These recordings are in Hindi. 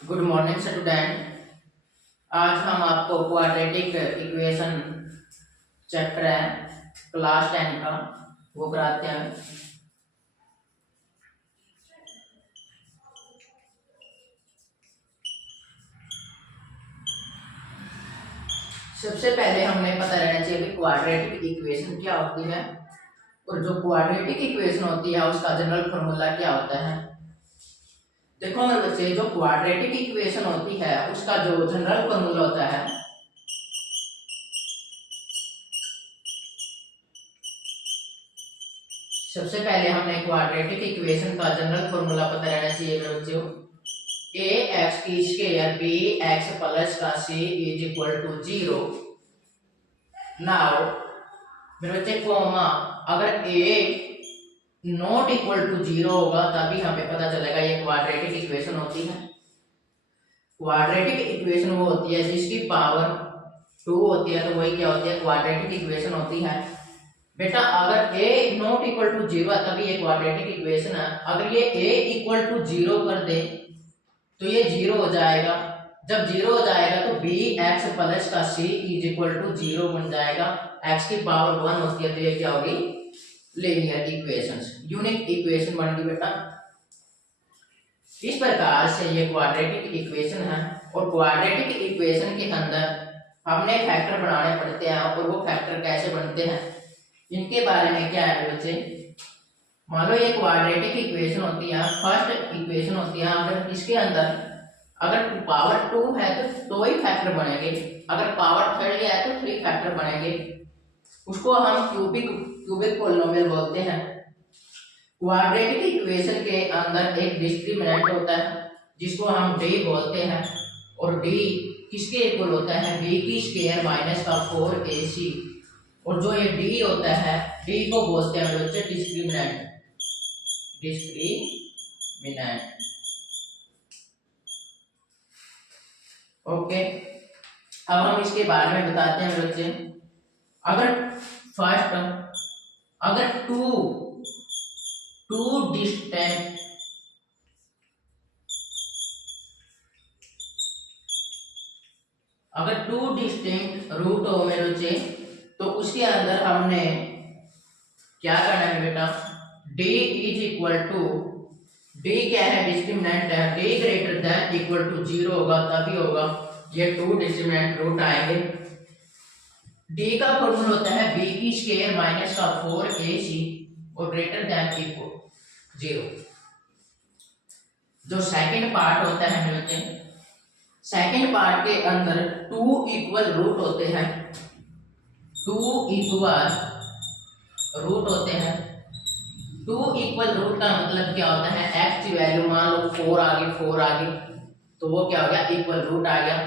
Good morning student. आज हम आपको क्वाड्रेटिक इक्वेशन चैप्टर है क्लास 10 का वो कराते हैं। सबसे पहले हमें पता रहना चाहिए कि क्वाड्रेटिक इक्वेशन क्या होती है और जो क्वाड्रेटिक इक्वेशन होती है उसका जनरल फॉर्मूला क्या होता है। देखो मेरे बच्चे, जो क्वाड्रेटिक इक्वेशन होती है उसका जो जनरल फॉर्मूला होता है, सबसे पहले हमें क्वाड्रेटिक इक्वेशन का जनरल फॉर्मूला पता रहना चाहिए मेरे बच्चों। ए एक्स की स्क्वायर बी एक्स प्लस का C is equal to 0। Now मेरे बच्चे कॉमा, अगर ए नॉट इक्वल टू 0 होगा तभी हमें पता चलेगा ये क्वाड्रेटिक इक्वेशन होती है। क्वाड्रेटिक इक्वेशन वो होती है जिसकी पावर 2 होती है, तो वही क्या होती है, क्वाड्रेटिक इक्वेशन होती है। बेटा अगर a नॉट इक्वल टू 0 है तभी ये क्वाड्रेटिक इक्वेशन है। अगर ये a इक्वल टू 0 कर दे तो ये 0 हो जाएगा। जब 0 हो जाएगा तो बी एक्स प्लस का सी इज इक्वल टू 0 बन जाएगा। x की पावर 1 होती है तो ये क्या होगी, लीनियर इक्वेशंस, यूनिक इक्वेशन बन गई बेटा। इस प्रकार से ये क्वाड्रेटिक इक्वेशन है और क्वाड्रेटिक इक्वेशन के अंदर हमने फैक्टर बनाने पड़ते हैं और वो फैक्टर कैसे बनते हैं इनके बारे में क्या है बच्चे। मान लो ये क्वाड्रेटिक इक्वेशन होती है, फर्स्ट इक्वेशन होती है। अगर इसके अंदर अगर पावर 2 है तो ही फैक्टर बनेंगे, अगर पावर 3 है तो 3 फैक्टर बनेंगे। उसको हम क्यूबिक पॉलिनोमियल बोलते हैं। क्वाड्रेटिक इक्वेशन के अंदर एक डिस्क्रिमिनेंट होता है जिसको हम डी बोलते हैं और डी किसके इक्वल होता है, बी की स्क्वायर माइनस का 4ac। और जो ये डी होता है, डी को बोलते हैं बच्चे डिस्क्रिमिनेंट। ओके, अब हम इसके बारे में बताते हैं बच्चे। अगर फर्स्ट अगर टू डिस्टेंट रूट हो मेरे बच्चे तो उसके अंदर हमने क्या करना है बेटा, d is equal to, d क्या है, डिस्क्रिमिनेंट है, d greater than equal to 0 होगा तभी होगा ये 2 डिस्क्रिमिनेंट रूट आएंगे। d का फॉर्मूला होता है b की स्क्वायर माइनस का 4ac और ग्रेटर देन इक्वल 0। जो सेकंड पार्ट होता है मेरे बच्चे, सेकंड पार्ट के अंदर 2 इक्वल रूट होते हैं, 2 इक्वल रूट होते हैं। 2 इक्वल रूट का मतलब क्या होता है, x की वैल्यू मान लो 4 आगे तो वो क्या हो गया, इक्वल रूट आ गया।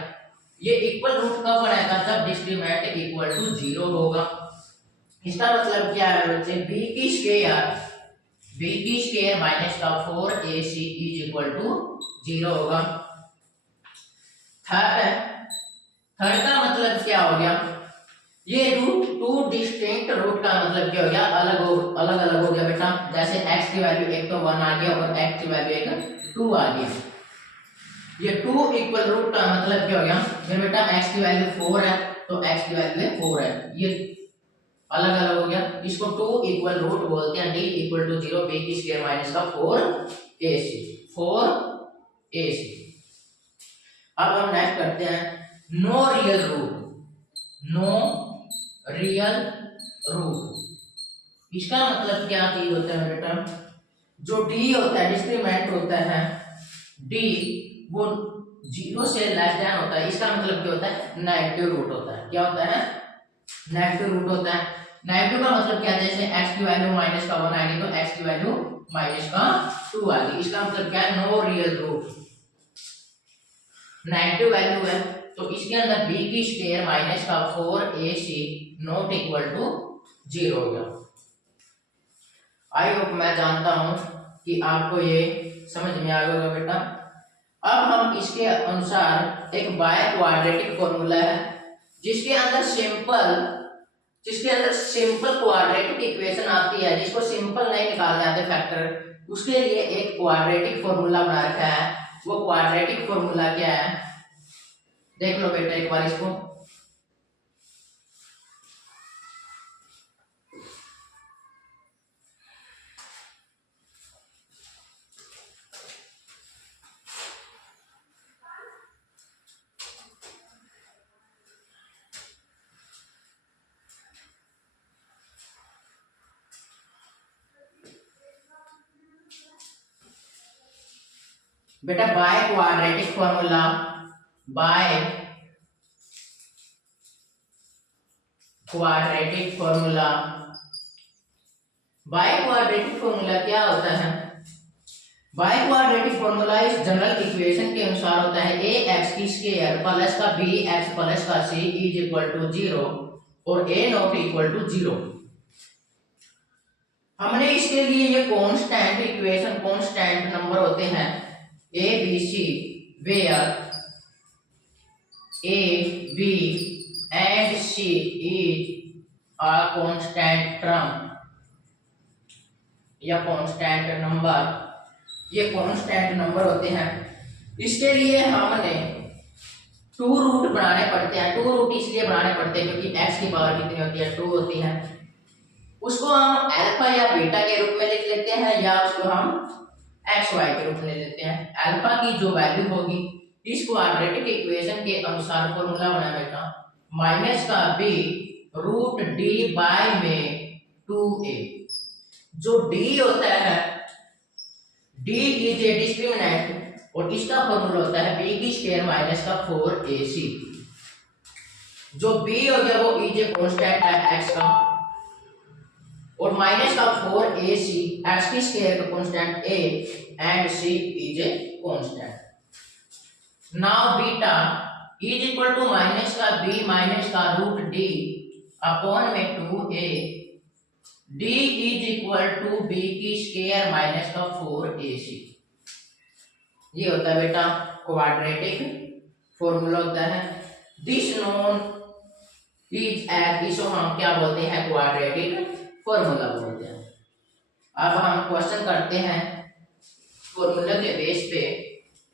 ये इक्वल रूट कब बनेगा, जब डिस्क्रिमिनेंट इक्वल टू 0 होगा। इसका मतलब क्या है बच्चे, b की स्क्वायर माइनस का 4ac इज इक्वल टू 0 होगा। थर्ड का मतलब क्या हो गया, ये टू डिस्टिंक्ट रूट का मतलब क्या हो गया, अलग अलग हो गया बेटा। जैसे x की वैल्यू एक तो 1 आ गया और x की वैल्यू एक 2 आ गया। ये 2 इक्वल रूट का मतलब क्या हो गया, फिर बेटा x की वैल्यू 4 है तो x की वैल्यू 4 है, ये अलग अलग हो गया। इसको 2 इक्वल रूट बोलते हैं। d इक्वल टू 0 b की स्क्वायर माइनस का 4ac। अब हम नेक्स्ट करते हैं नो रियल रूट। इसका मतलब क्या चीज होता है बेटा, जो डी होता है, डिस्क्रिमिनेंट होता है, डी वो 0 से लेस देन होता है। इसका मतलब क्या होता है, नेगेटिव रूट होता है। क्या होता है, नेगेटिव रूट होता है। नेगेटिव का मतलब क्या है, जैसे x की वैल्यू माइनस का 1 आएगी तो x की वैल्यू माइनस का 2 आएगी। इसका मतलब क्या है, no real root, negative value है तो इसके अंदर b की स्क्वायर माइनस का 4ac नॉट इक्वल टू 0 हो गया। आई होप, मैं जानता हूं कि आपको ये समझ में आ गया होगा बेटा। अब हम इसके अनुसार एक बाय क्वाड्रेटिक फॉर्मूला है जिसके अंदर सिंपल क्वाड्रेटिक इक्वेशन आती है, जिसको सिंपल नहीं निकालने आते फैक्टर, उसके लिए एक क्वाड्रेटिक फॉर्मूला बना रखा है वो क्वाड्रेटिक फॉर्मूला क्या है, देख लो बेटा एक बार इसको। बेटा by quadratic formula, by quadratic formula, by quadratic formula क्या होता है, बाय क्वाड्रेटिक फॉर्मूला इस जनरल इक्वेशन के अनुसार होता है ए एक्स की स्क्वायर प्लस का बी एक्स प्लस का सी इज इक्वल टू 0 और ए नॉट इक्वल टू 0। हमने इसके लिए ये कांस्टेंट इक्वेशन, कांस्टेंट नंबर होते हैं A B C, where A B and C is a constant term या कांस्टेंट नंबर, ये कांस्टेंट नंबर होते हैं। इसके लिए हमने 2 रूट बनाने पड़ते हैं। 2 रूट इसलिए बनाने पड़ते हैं क्योंकि x की पावर कितनी होती है, 2 होती है। उसको हम अल्फा या बीटा के रूप में लिख लेते हैं या उसको हम एक्स वाई के रूप में लेते हैं। अल्फा की जो वैल्यू होगी इस क्वाड्रेटिक इक्वेशन के अनुसार फॉर्मूला बना बेटा माइनस का b रूट d बाय में 2a। जो d होता है, d इज ए डिस्क्रिमिनेंट और इसका फॉर्मूला होता है b की स्क्वायर माइनस का 4ac। जो b हो गया वो इज ए कांस्टेंट है x का और माइनस का 4ac x की स्क्वायर का constant a and c is a constant. Now beta is equal to minus का b माइनस का रूट d अपॉन में 2a, d is equal to b की स्क्वायर माइनस का 4ac। ये होता है बेटा क्वाड्रेटिक फॉर्मूला होता है। दिस नोन इज एज, इसको हम क्या बोलते हैं, क्वाड्रेटिक फॉर्मूला बोलते हैं। अब हम क्वेश्चन करते हैं फॉर्मूला के बेस पे।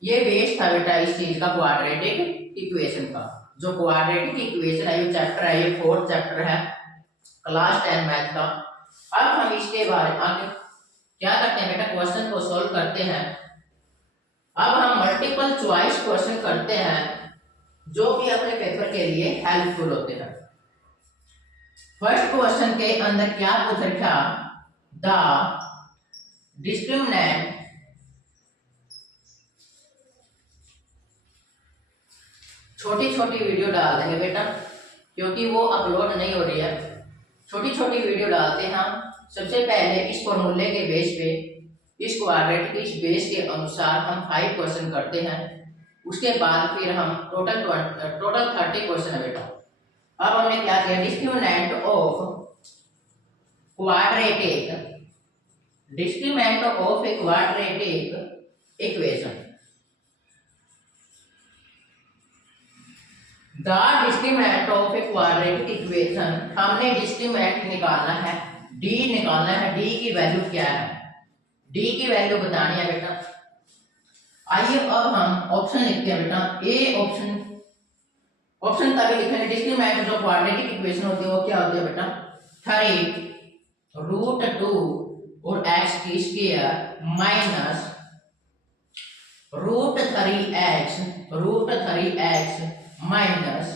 ये बेस था बेटा इस चीज का क्वाड्रेटिक इक्वेशन का। जो क्वाड्रेटिक इक्वेशन है ये चैप्टर है, ये 4th चैप्टर है क्लास 10 मैथ का। अब हम इसके बारे में आगे क्या करते हैं बेटा, क्वेश्चन को सॉल्व करते हैं। अब हम मल्टीपल चॉइस क्वेश्चन करते हैं जो कि अपने पेपर के लिए हेल्पफुल होते हैं। फर्स्ट क्वेश्चन के अंदर क्या पूछ रखा, द डिस्क्रिमिनेंट छोटी छोटी वीडियो डाल देंगे बेटा क्योंकि वो अपलोड नहीं हो रही है। छोटी छोटी वीडियो डालते हैं हम। सबसे पहले इस फॉर्मूले के बेस पे, इस क्वाड्रेटिक इस बेस के अनुसार हम 5 क्वेश्चन करते हैं। उसके बाद फिर हम टोटल 30 क्वेश्चन है बेटा। अब हमने क्या किया, discriminant of quadratic, discriminant of a quadratic equation. The discriminant of a quadratic equation, हमने डिस्क्रिमिनेंट निकालना है, d निकालना है। d की वैल्यू क्या है, d की वैल्यू बतानी है बेटा। आइए अब हम ऑप्शन लिखते हैं बेटा। ए ऑप्शन, ऑप्शन तभी लिखेंगे डिस्क्रिमिनेंट जो क्वाड्रेटिक इक्वेशन होती है वो क्या होती है बेटा, 3 रूट 2 और x की square minus root 3x minus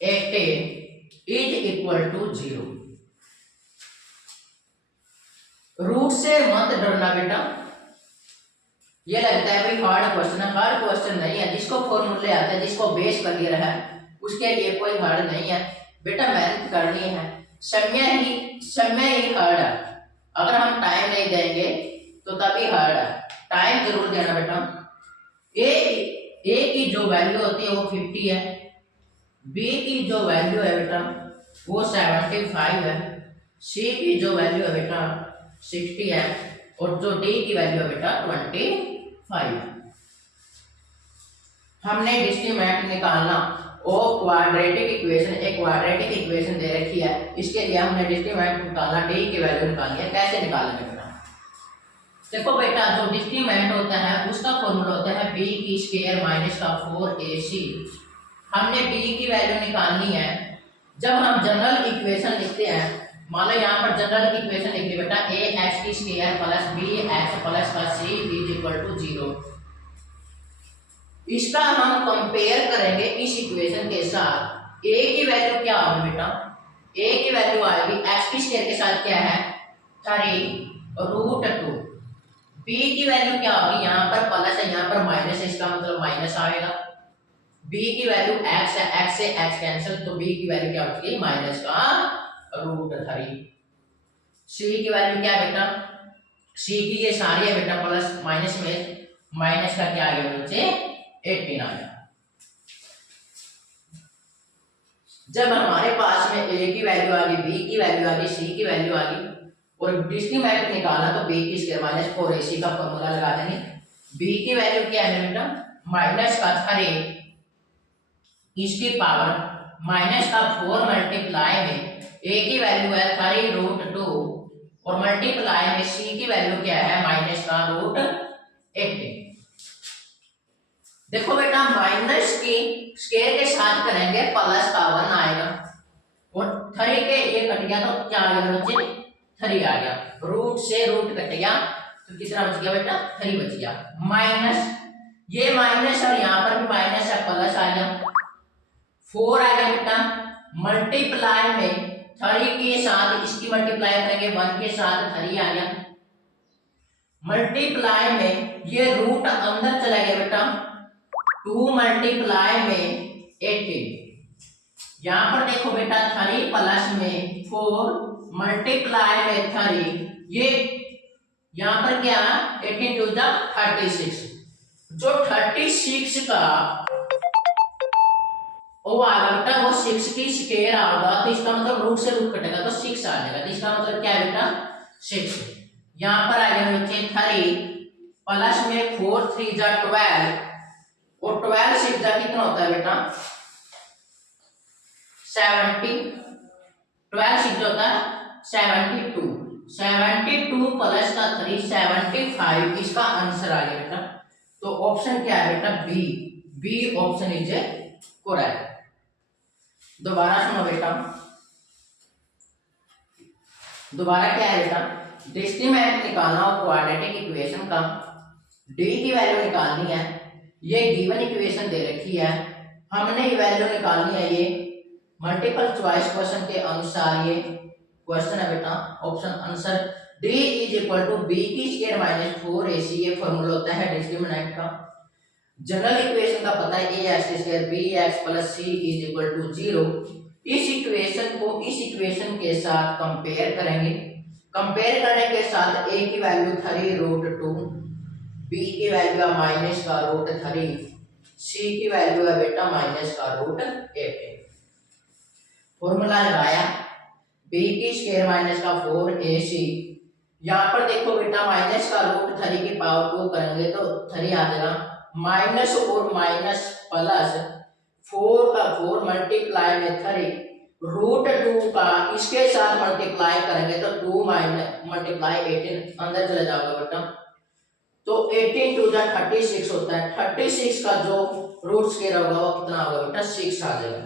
18 is equal to 0। Root से मत डरना बेटा। ये लगता है भाई हार्ड क्वेश्चन है, हार्ड क्वेश्चन नहीं है। जिसको फॉर्मूले आते हैं, जिसको बेस क्लियर है उसके लिए कोई हार्ड नहीं है बेटा। मेहनत करनी है, समय ही हार्ड है। अगर हम टाइम नहीं देंगे तो तभी हार्ड है। टाइम जरूर देना बेटा। ए की जो वैल्यू होती है वो 50 है, बी की जो वैल्यू है बेटा वो 75 है, सी की जो वैल्यू है बेटा 60 है और जो डी की वैल्यू है बेटा 25 है। हमने डिस्क्रिमिनेंट निकालना और क्वाड्रेटिक इक्वेशन, एक क्वाड्रेटिक इक्वेशन दे रखी है, इसके लिए हमने डिस्क्रिमिनेंट निकालना, डी की वैल्यू निकालनी है। कैसे निकालेंगे बेटा, देखो बेटा, जो डिस्क्रीमेंट होता है उसका फॉर्मूला होता है बी की स्क्वायर माइनस का 4ac। हमने बी की वैल्यू निकालनी है। जब हम जनरल इक्वेशन लिखते हैं, मान लो यहाँ पर जनरल इक्वेशन लिख ली बेटा, ए एक्स की square plus B X plus का सी इज इक्वल टू 0। इसका हम कंपेयर करेंगे इस इक्वेशन के साथ। ए की वैल्यू क्या होगी बेटा, ए की वैल्यू आएगी एक्स की स्क्वायर के साथ क्या है 3√2। बी की वैल्यू क्या होगी, यहाँ पर प्लस है यहाँ पर माइनस है, इसका मतलब माइनस आएगा। बी की वैल्यू x है, x से x कैंसिल, तो b की वैल्यू क्या बचेगी माइनस का √3। c की वैल्यू क्या है बेटा, c की ये सारी है बेटा प्लस माइनस में माइनस का क्या आ गया नीचे 18 आ गया। जब हमारे पास में a की वैल्यू आ गई, b की वैल्यू आ गई, c की वैल्यू आ गई और डिस्क्रीमेंट निकाला तो b की स्क्वायर माइनस 4ac का फॉर्मूला लगा देंगे। b की वैल्यू क्या है बेटा माइनस का 3 इसकी पावर माइनस का 4 मल्टीप्लाई में a की वैल्यू है 3√2 और मल्टीप्लाई में c की वैल्यू क्या है माइनस का √18। देखो बेटा, माइनस की स्क्वायर के साथ करेंगे प्लस का 1 आएगा और 3 के ये कट गया तो क्या आ गया बच्चे 3 आ गया। रूट से रूट कट गया तो कितना बच गया बेटा 3 बच गया। माइनस ये माइनस और यहाँ पर भी माइनस है प्लस आ गया 4 आ गया बेटा। मल्टीप्लाई में 3 के साथ इसकी मल्टीप्लाई करेंगे 1 के साथ 3 आ गया। मल्टीप्लाई में ये रूट अंदर चला गया बेटा 2 मल्टीप्लाई में 18। यहाँ पर देखो बेटा 3 प्लस में 4 मल्टीप्लाई में 3 ये यहाँ पर क्या 18 टू द 36। जो 36 का वो आएगा बेटा वो 6 की स्क्वायर आएगा तो इसका मतलब रूट से रूट कटेगा तो 6 आ जाएगा। तो इसका मतलब क्या है बेटा 6। यहाँ पर आ गया नीचे 3 प्लस में 4 3 जा 12 और 12 6 जा कितना होता है बेटा 70। 12 6 होता है 72। 72 प्लस का 3 75 इसका आंसर आ गया बेटा। तो ऑप्शन क्या है बेटा बी ऑप्शन इज करेक्ट। दोबारा सुनो बेटा, दोबारा क्या है बेटा डिस्क्रीमेंट निकालना हो क्वाड्रेटिक इक्वेशन का, डी की वैल्यू निकालनी है। ये गिवन इक्वेशन दे रखी है, हमने ये वैल्यू निकालनी है। ये मल्टीपल चॉइस क्वेश्चन के अनुसार ये क्वेश्चन है बेटा। Option answer D is equal to B की स्क्वायर माइनस 4ac ये फॉर्मूला होता है डिस्क्रीमिनेंट का। जनरल इक्वेशन का पता है a x square bx plus c is equal to 0। इस इक्वेशन को इस इक्वेशन के साथ कंपेयर करेंगे। कंपेयर करने के साथ a की वैल्यू 3√2, b की वैल्यू है माइनस का √3, c की वैल्यू है बेटा माइनस का √18। फॉर्मूला लगाया b की स्क्वायर माइनस का 4ac। यहाँ पर देखो बेटा माइनस का √3 की पावर 2 करेंगे तो 3 आ जाएगा। माइनस और माइनस प्लस 4 का 4 मल्टीप्लाई में 3 √2 का इसके साथ मल्टीप्लाई करेंगे तो 2 माइनस मल्टीप्लाई 18 अंदर चला जाएगा बेटा। तो 18 टू द 36 होता है। 36 का जो रूट स्क्वायर होगा वो कितना होगा बेटा 6 आ जाएगा।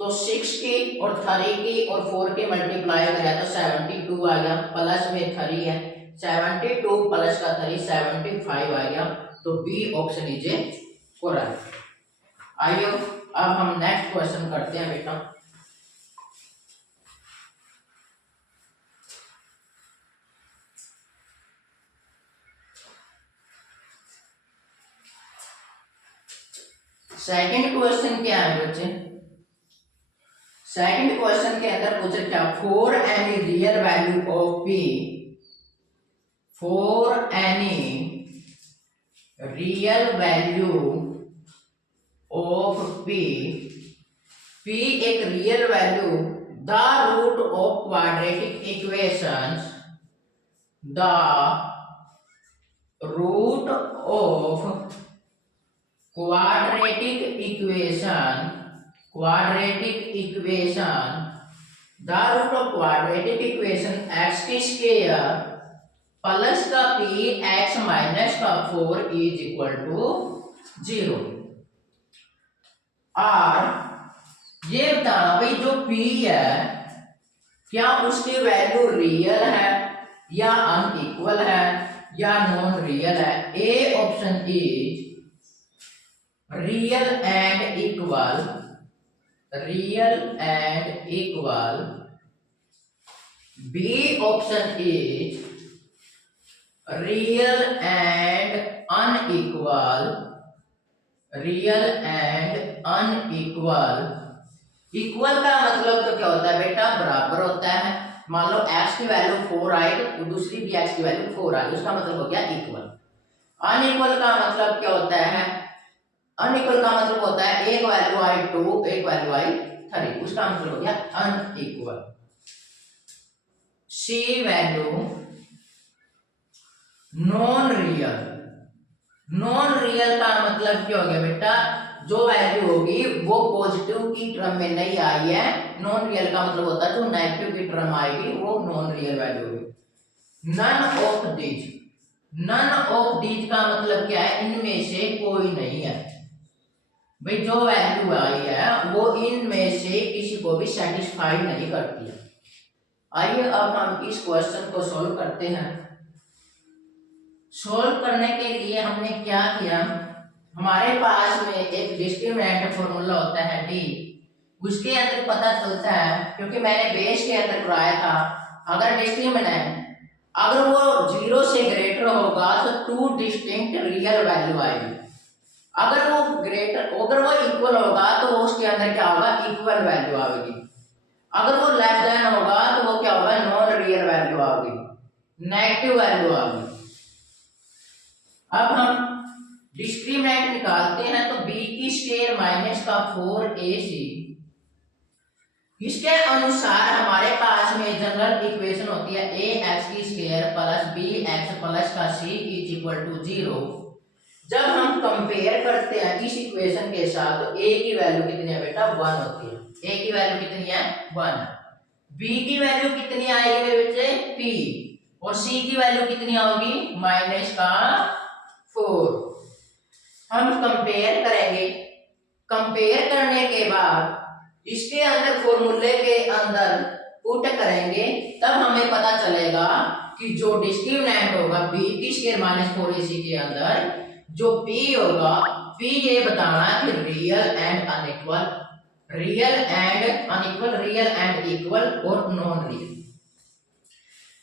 तो 6 की और 3 की और 4 के मल्टीप्लाई करें तो 72 आ गया प्लस में 3 है 72 प्लस का 3 75 आ गया। तो बी ऑप्शन इज करेक्ट। आइए अब हम नेक्स्ट क्वेश्चन करते हैं बेटा। सेकंड क्वेश्चन क्या है बच्चे, सेकंड क्वेश्चन के अंदर पूछ क्या for any real value of p, for any real value of p, p एक real value the root of quadratic equations, the root of quadratic equation, quadratic equation the root of quadratic equation x की स्क्वायर प्लस का p x माइनस का 4 इज इक्वल टू 0। और ये बताना भाई जो p है क्या उसकी वैल्यू रियल है या अनइक्वल है या नॉन रियल है। A option is real and equal, real and equal. B option is real and unequal, real and unequal. Equal का मतलब तो क्या होता है बेटा, बराबर होता है। मान लो x की वैल्यू 4 आए तो दूसरी भी x की वैल्यू 4 आए, उसका मतलब हो गया इक्वल। अनइक्वल का मतलब क्या होता है, अनइक्वल का मतलब होता है एक वैल्यू आई 2 एक वैल्यू आई 3, उसका मतलब हो गया unequal. C value non real, non real का मतलब क्या हो गया बेटा, जो वैल्यू होगी वो पॉजिटिव की टर्म में नहीं आई है। नॉन रियल का मतलब होता है जो नेगेटिव की टर्म आएगी वो नॉन रियल वैल्यू होगी। None of these, none of these का मतलब क्या है, इनमें से कोई नहीं है। भाई जो वैल्यू आई है वो इनमें से किसी को भी सेटिस्फाई नहीं करती है। आइए अब हम इस क्वेश्चन को सॉल्व करते हैं। सॉल्व करने के लिए हमने क्या किया, हमारे पास में एक डिस्क्रिमिनेंट फॉर्मूला होता है डी, उसके अंदर पता चलता है, क्योंकि मैंने बेस के अंदर कराया था, अगर डिस्क्रिमिनेंट अगर वो 0 से ग्रेटर होगा तो 2 डिस्टिंक्ट रियल वैल्यू आएगी। अगर वो ग्रेटर, अगर वो इक्वल होगा तो उसके अंदर क्या होगा, इक्वल वैल्यू आएगी। अगर वो लेस देन होगा तो वो क्या होगा, नॉन रियल वैल्यू आएगी, नेगेटिव वैल्यू आएगी। अब हम डिस्क्रिमिनेंट निकालते हैं तो b की स्क्वायर माइनस का 4ac, इसके अनुसार हमारे पास में जनरल इक्वेशन होती है ax की स्क्वायर प्लस bx प्लस का c इज इक्वल टू 0। जब हम कंपेयर करते हैं इस इक्वेशन के साथ तो a की वैल्यू कितनी है बेटा, 1 होती है। a की वैल्यू कितनी है, 1। b की वैल्यू कितनी आएगी मेरे बच्चे, p, और c की वैल्यू कितनी आएगी, माइनस का 4। हम कंपेयर करेंगे, कंपेयर करने के बाद इसके अंदर फॉर्मूले के अंदर पुट करेंगे, तब हमें पता चलेगा कि जो डिस्क्रिमिनेंट होगा b की स्क्वायर माइनस 4ac के अंदर जो p होगा, p ये बताना है कि real and unequal, real and unequal, real and equal और नॉन रियल।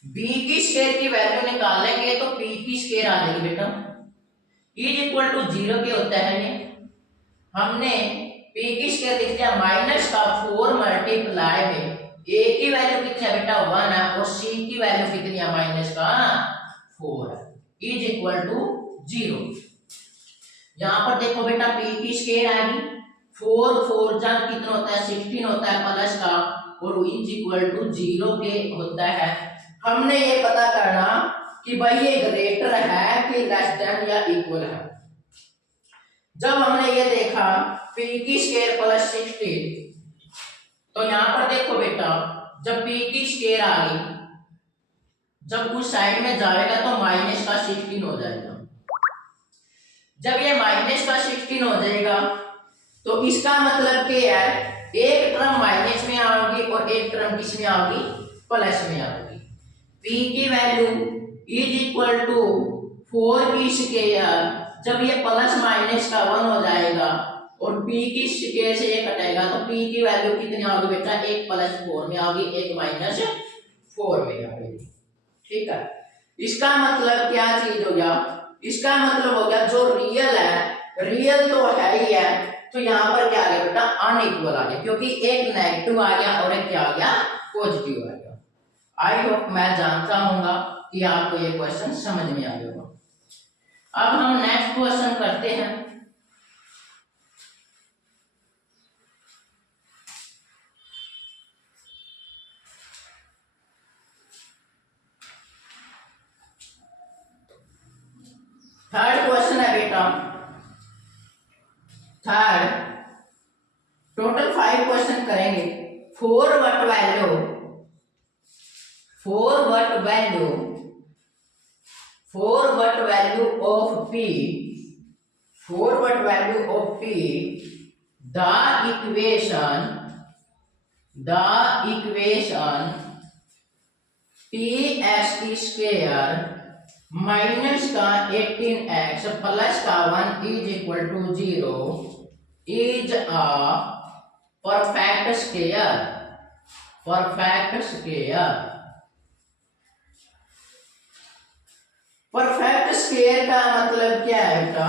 b की स्क्वायर की वैल्यू निकालेंगे तो p की स्क्वायर आ जाएगी बेटा, इज इक्वल टू 0 के होता है। ये हमने p की स्क्वायर लिख दिया माइनस का 4 मल्टीप्लाई में a की वैल्यू कितनी है बेटा, 1 है, और c की वैल्यू कितनी है, माइनस का 4 है, इज इक्वल टू 0। यहां पर देखो बेटा p की स्क्वायर आएगी, 4 4 जा कितना होता है, 16 होता है प्लस का, और इज इक्वल टू 0 के होता है। हमने ये पता करना कि भाई ये ग्रेटर है कि लेस देन या इक्वल है। जब हमने ये देखा p की स्क्वायर प्लस 16, तो यहां पर देखो बेटा जब p की स्क्वायर आ गई, जब उस साइड में जाएगा तो माइनस का 16 हो जाएगा। जब ये माइनस का 16 हो जाएगा तो इसका मतलब क्या है, एक टर्म माइनस में आओगी और एक टर्म किस में आओगी, प्लस में आओगी। p की वैल्यू इज इक्वल टू 4 की स्क्वायर, जब ये प्लस माइनस का 1 हो जाएगा और p की स्क्वायर से ये कटेगा तो p की वैल्यू कितनी आओगी बेटा, एक प्लस 4 में आओगी, एक माइनस 4 में आओगी। ठीक है, इसका मतलब क्या चीज हो गया, इसका मतलब हो गया जो रियल है, रियल तो है ही है, तो यहाँ पर क्या आ गया बेटा, अनइक्वल आ गया, क्योंकि एक नेगेटिव आ गया और एक क्या आ गया, पॉजिटिव आ गया। आई होप, मैं जानता हूंगा कि आपको ये क्वेश्चन समझ में आ गया होगा। अब हम नेक्स्ट क्वेश्चन करते हैं। थर्ड क्वेश्चन है बेटा, थर्ड टोटल 5 क्वेश्चन करेंगे। For what value for what value of p, for what value of p, the equation px square minus का 18x प्लस का 1 is equal to 0 is a perfect square, perfect square. Perfect square का मतलब क्या है बेटा?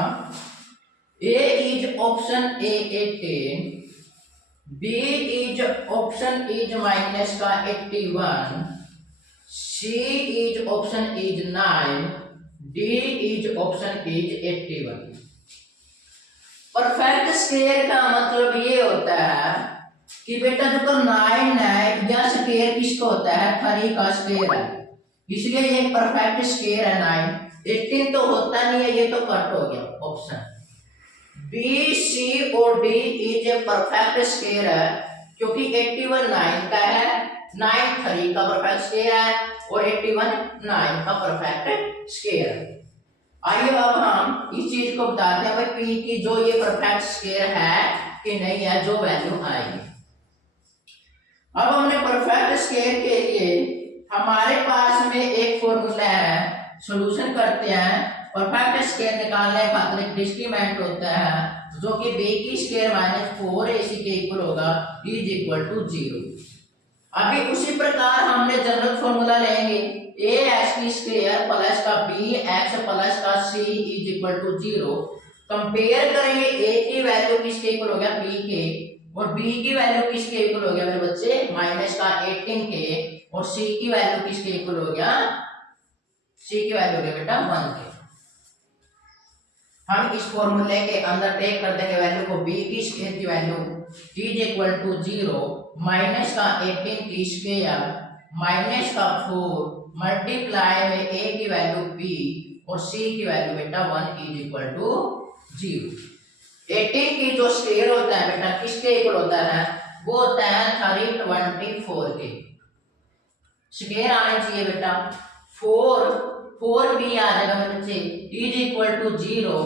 A is option A 18, B is option is minus का 81, C is option is 9, D is option is 81। Perfect square का मतलब ये होता है कि बेटा जो 9 है या स्क्वायर किसका होता है? 3 का स्क्वायर है, इसलिए ये परफेक्ट स्क्वायर है 9। 18 तो होता नहीं है, ये तो कट हो गया ऑप्शन। बी सी और D is a perfect square है क्योंकि 81 9 का है, 9 3 का परफेक्ट स्क्वायर है और 81 9 का परफेक्ट स्क्वायर है। आइए अब हम इस चीज को बताते हैं भाई पी की जो ये परफेक्ट स्क्वायर है कि नहीं है, जो वैल्यू आएगी। अब हमने परफेक्ट स्क्वायर के लिए हमारे पास में एक फॉर्मूला है, सॉल्यूशन करते हैं। परफेक्ट स्क्वायर निकालने का मतलब डिस्क्रीमेंट होता है जो कि बी की स्क्वायर माइनस 4ac के इक्वल होगा इज इक्वल टू 0। अभी उसी प्रकार हमने जनरल फॉर्मूला लेंगे ए एक्स की स्क्वायर प्लस का बी एक्स प्लस का C is equal to 0। Compare करेंगे ए की वैल्यू किसके इक्वल हो गया? बी के, और बी की वैल्यू किसके इक्वल हो गया मेरे बच्चे? माइनस का 18 के, और सी की वैल्यू किसके इक्वल हो गया? सी की वैल्यू हो गया बेटा 1 के। हम इस फॉर्मूले के अंदर टेक कर देंगे वैल्यू को, बी की स्क्वायर की value is equal to 0 minus का 18 की स्क्वायर माइनस का 4 मल्टीप्लाई में ए की वैल्यू बी और सी की वैल्यू बेटा 1 इज इक्वल टू 0। 18 की जो स्क्वायर होता है बेटा किसके इक्वल होता है? वो होता है 324 के। स्क्वायर आना चाहिए बेटा 4 बी आ जाएगा मेरे बच्चे इज इक्वल टू 0।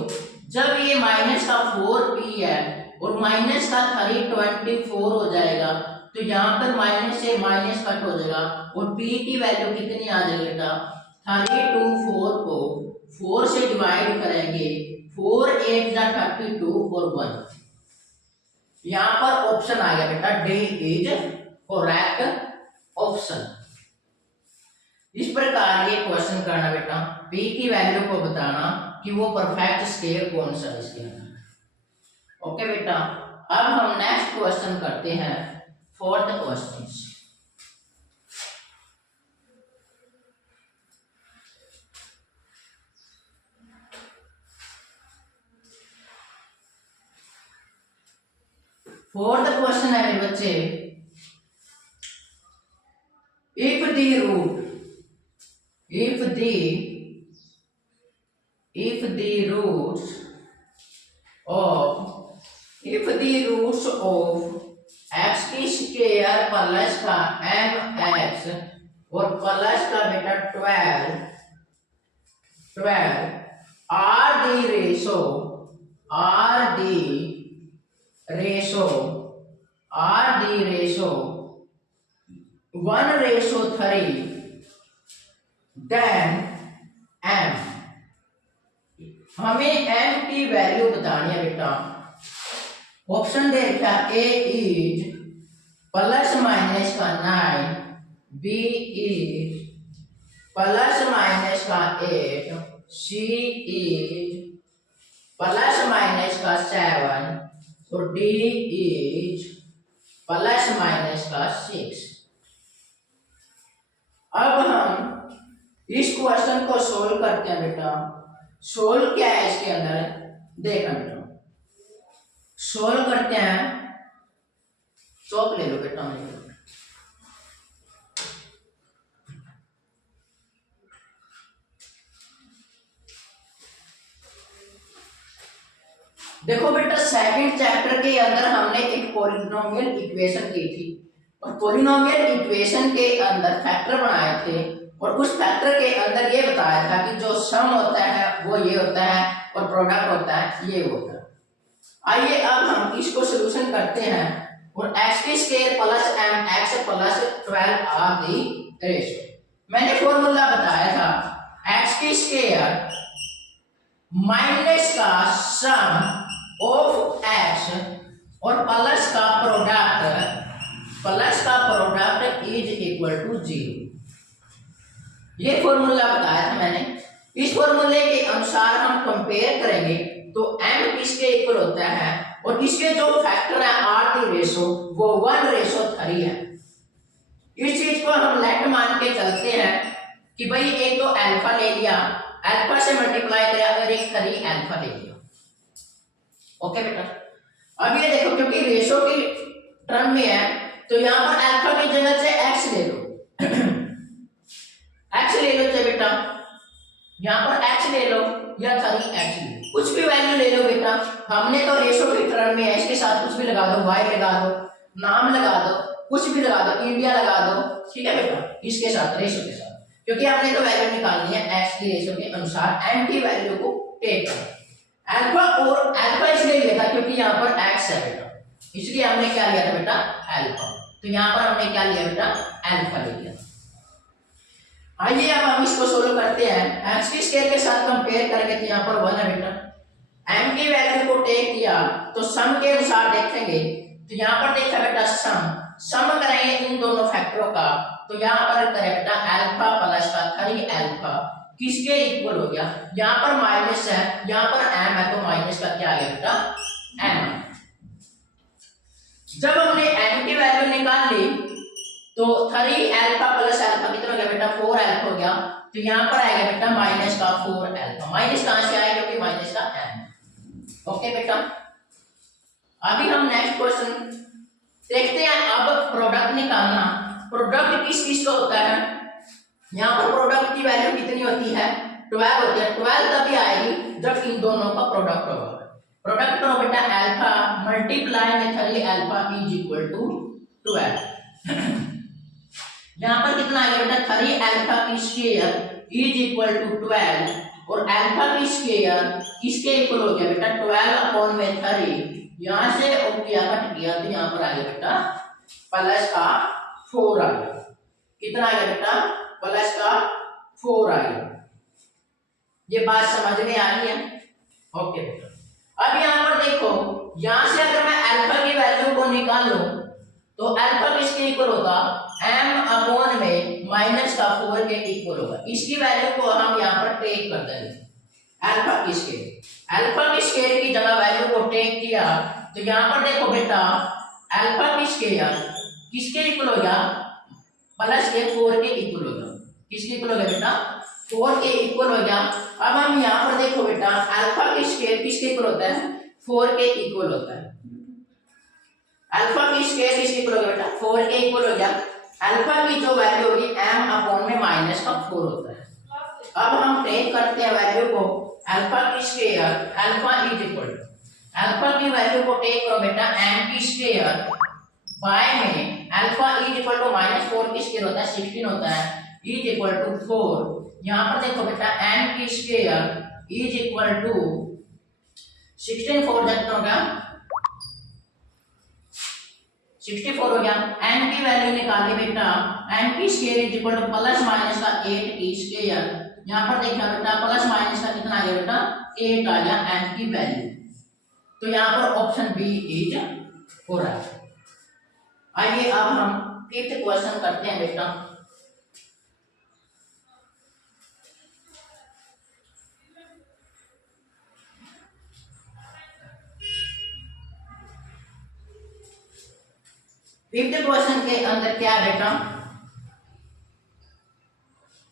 जब ये माइनस का 4 बी है और माइनस का 324 हो जाएगा तो यहाँ पर माइनस से माइनस कट हो जाएगा और p की वैल्यू कितनी आ जाएगी बेटा? 324 को 4 से डिवाइड करेंगे, 4 8 जा 32 और 1। यहाँ पर ऑप्शन आ गया बेटा डी इज करेक्ट ऑप्शन। इस प्रकार ये क्वेश्चन करना बेटा, p की वैल्यू को बताना कि वो परफेक्ट स्क्वायर कौन सा है इसके अंदर। ओके बेटा, अब हम नेक्स्ट क्वेश्चन करते हैं, फोर्थ क्वेश्चन। फोर्थ क्वेश्चन है मेरे बच्चे, if the root roots of x की स्क्वायर प्लस का mx और प्लस का बेटा 12 are the ratio 1:3 then m। हमें m की वैल्यू बतानी है बेटा। ऑप्शन दे रखा ए इज प्लस माइनस का 9, बी इज प्लस माइनस का 8, सी इज प्लस माइनस का 7 और डी इज प्लस माइनस का 6। अब हम इस क्वेश्चन को सोल्व करते हैं बेटा। सोल्व क्या है इसके अंदर देखना बेटा, सोल्व करते हैं। चौक ले लो बेटा मेरे, देखो बेटा सेकंड चैप्टर के अंदर हमने एक पॉलिनोमियल इक्वेशन की थी और पॉलिनोमियल इक्वेशन के अंदर फैक्टर बनाए थे और उस फैक्टर के अंदर ये बताया था कि जो सम होता है वो ये होता है और प्रोडक्ट होता है ये होता है। आइए अब हम इसको सोल्यूशन करते हैं और x की स्क्वायर प्लस m x प्लस 12 आर दी रेशियो। मैंने फॉर्मूला बताया था x की स्क्वायर माइनस का सम ऑफ x और प्लस का प्रोडक्ट इज इक्वल टू 0। ये फॉर्मूला बताया था मैंने। इस फॉर्मूले के अनुसार हम कंपेयर करेंगे तो m किसके इक्वल होता है और इसके जो फैक्टर है r की रेशो वो 1:3 है। इस चीज को हम लेट मान के चलते हैं कि भाई एक तो अल्फा ले लिया, अल्फा से मल्टीप्लाई किया और एक 3 अल्फा ले लिया। ओके बेटा, अब ये देखो क्योंकि रेशो की टर्म में है तो यहाँ पर अल्फा की जगह से x ले लो x ले लो चाहे बेटा, यहाँ पर x ले लो या 3x ले लो, कुछ भी वैल्यू ले लो बेटा। हमने तो रेशो की टर्म में है, इसके साथ कुछ भी लगा दो, y लगा दो, नाम लगा दो, कुछ भी लगा दो, इंडिया लगा दो, ठीक है बेटा, इसके साथ रेशो के साथ, क्योंकि हमने तो वैल्यू निकालनी है x की रेशो के अनुसार m की वैल्यू को टेक करना। अल्फा और अल्फा इसलिए लिया था क्योंकि यहाँ पर x है बेटा, इसलिए हमने क्या लिया था बेटा अल्फा, तो यहाँ पर हमने क्या लिया बेटा अल्फा ले लिया। आइए अब हम इसको सोल्व करते हैं। x की स्क्वायर के साथ कंपेयर करेंगे तो यहाँ पर 1 है बेटा, m की वैल्यू को टेक किया तो सम के अनुसार देखेंगे तो यहाँ पर देखा बेटा सम करेंगे इन दोनों फैक्टरों का तो यहाँ पर करें बेटा अल्फा प्लस का 3 अल्फा किसके इक्वल हो गया, यहाँ पर माइनस है, यहाँ पर m है तो माइनस का क्या आ गया बेटा m। जब हमने m की वैल्यू निकाल ली तो 3 अल्फा प्लस अल्फा कितना हो गया बेटा 4 अल्फा हो गया, तो यहाँ पर आएगा बेटा माइनस का 4 अल्फा। माइनस कहां से आया क्योंकि माइनस का m। ओके बेटा, अभी हम नेक्स्ट क्वेश्चन देखते हैं। अब प्रोडक्ट निकालना, प्रोडक्ट किस किस का होता है, यहाँ पर प्रोडक्ट की वैल्यू कितनी होती है 12 होती है। 12 तभी आएगी जब इन दोनों का प्रोडक्ट होगा। प्रोडक्ट करो बेटा अल्फा मल्टीप्लाई में 3 अल्फा इज इक्वल टू 12। यहाँ पर कितना आएगा बेटा 3 अल्फा की स्क्वायर इज इक्वल टू 12 और अल्फा की स्क्वायर किसके इक्वल हो गया बेटा 12/3। यहाँ से क्या कट गया तो यहाँ पर आ गया बेटा प्लस का 4 आ गया। कितना आ गया बेटा प्लस का 4 आ गया। ये बात समझ में आ रही है? ओके बेटा, अब यहाँ पर देखो, यहाँ से अगर मैं अल्फा की वैल्यू को निकाल लूं तो अल्फा किसके इक्वल होगा m/में माइनस का 4 के इक्वल होगा। इसकी वैल्यू को हम यहाँ पर टेक कर देंगे अल्फा की स्क्वायर की जगह वैल्यू को टेक किया तो यहाँ पर देखो बेटा अल्फा की स्क्वायर किसके इक्वल हो गया प्लस के 4 के इक्वल हो गया। किसके इक्वल हो गया बेटा 4 के इक्वल हो गया। अब हम यहाँ पर देखो बेटा अल्फा की स्क्वायर किसके इक्वल होता है 4 के इक्वल होता है। अल्फा की स्क्वायर किसके इक्वल हो गया बेटा 4 के इक्वल हो गया। अल्फा की जो वैल्यू होगी m/में माइनस का 4 होता है। अब हम टेक करते हैं वैल्यू को अल्फा की square alpha is equal to alpha की वैल्यू को टेक करो बेटा m की स्क्वायर बाय में अल्फा इज इक्वल टू -4 की स्क्वायर होता है 16 होता है इज इक्वल टू 4। यहाँ पर देखो बेटा m की स्क्वायर इज इक्वल टू 16 4 जब होगा 64 हो गया। n की वैल्यू निकाली बेटा m की square is equal two plus minus का 8 की स्क्वायर। यहाँ पर देखा बेटा प्लस माइनस का कितना आ गया बेटा 8 आ गया m की वैल्यू। तो यहाँ पर ऑप्शन बी इज हो रहा है। आइए अब हम फिफ्थ क्वेश्चन करते हैं बेटा। फिफ्थ क्वेश्चन के अंदर क्या है बेटा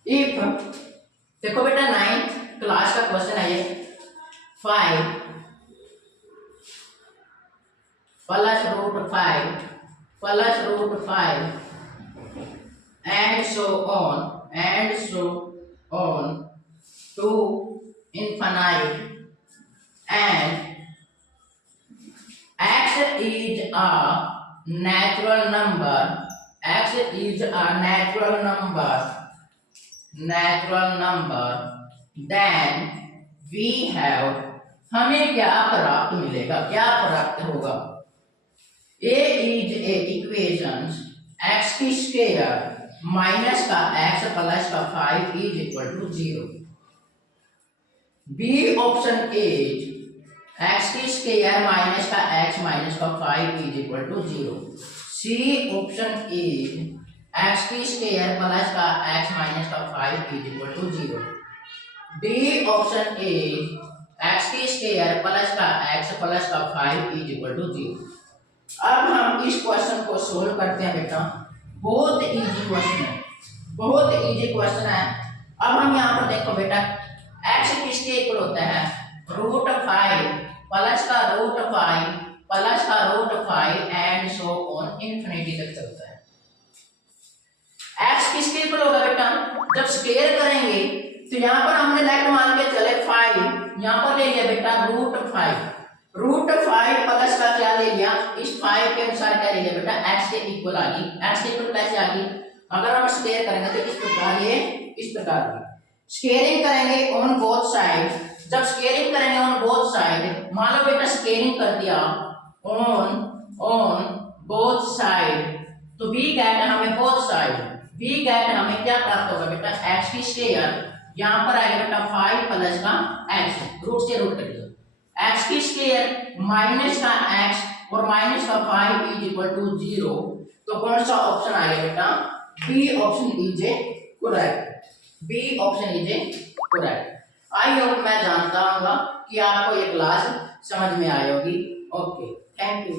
इफ देखो बेटा 9th क्लास का क्वेश्चन है ये 5 plus root 5 and so on to infinite and x is a natural number natural number, then we have, हमें क्या प्राप्त मिलेगा, क्या प्राप्त होगा? A is a equation x की स्क्वायर माइनस का x प्लस का 5 is equal to 0. B option is x की स्क्वायर माइनस का x माइनस का 5 is equal to 0. C option is x की स्क्वायर प्लस का x माइनस का 5 is equal to 0. D option is x की स्क्वायर प्लस का x प्लस का 5 इज इक्वल टू 0. अब हम इस क्वेश्चन को सोल्व करते हैं बेटा. बहुत इजी क्वेश्चन है, बहुत इजी क्वेश्चन है. अब हम यहाँ पर देखो बेटा, x किसके इक्वल होता है? √5 प्लस का √5 प्लस का √5 एंड सो ऑन इंफिनिटी तक चलता है. x किसके इक्वल होगा बेटा? जब स्क्वायर करेंगे तो यहाँ पर हमने लेफ्ट मान के चले 5, यहाँ पर ले लिया बेटा √5 प्लस का क्या ले लिया? इस 5 के अनुसार क्या ले लिया बेटा? x के इक्वल आ गई. x के इक्वल कैसे आ गई? अगर हम स्क्वायर करेंगे तो इस प्रकार, ये इस प्रकार की स्क्वायरिंग करेंगे ऑन बोथ साइड. जब स्क्वायरिंग करेंगे ऑन बोथ साइड, मान लो बेटा स्क्वायरिंग कर दिया ऑन बोथ साइड, तो b गेट हमें बोथ साइड, b गेट हमें क्या प्राप्त होगा बेटा? x की स्क्वायर, यहाँ पर आएगा बेटा 5 प्लस का x, रूट से रूट कर दिया, x की स्क्वायर माइनस का x और माइनस का 5 इज इक्वल टू 0. तो कौन सा ऑप्शन आएगा बेटा? B option is a correct. B option is a correct. I hope मैं जानता हूँ कि आपको ये क्लास समझ में आई होगी. Okay, thank you.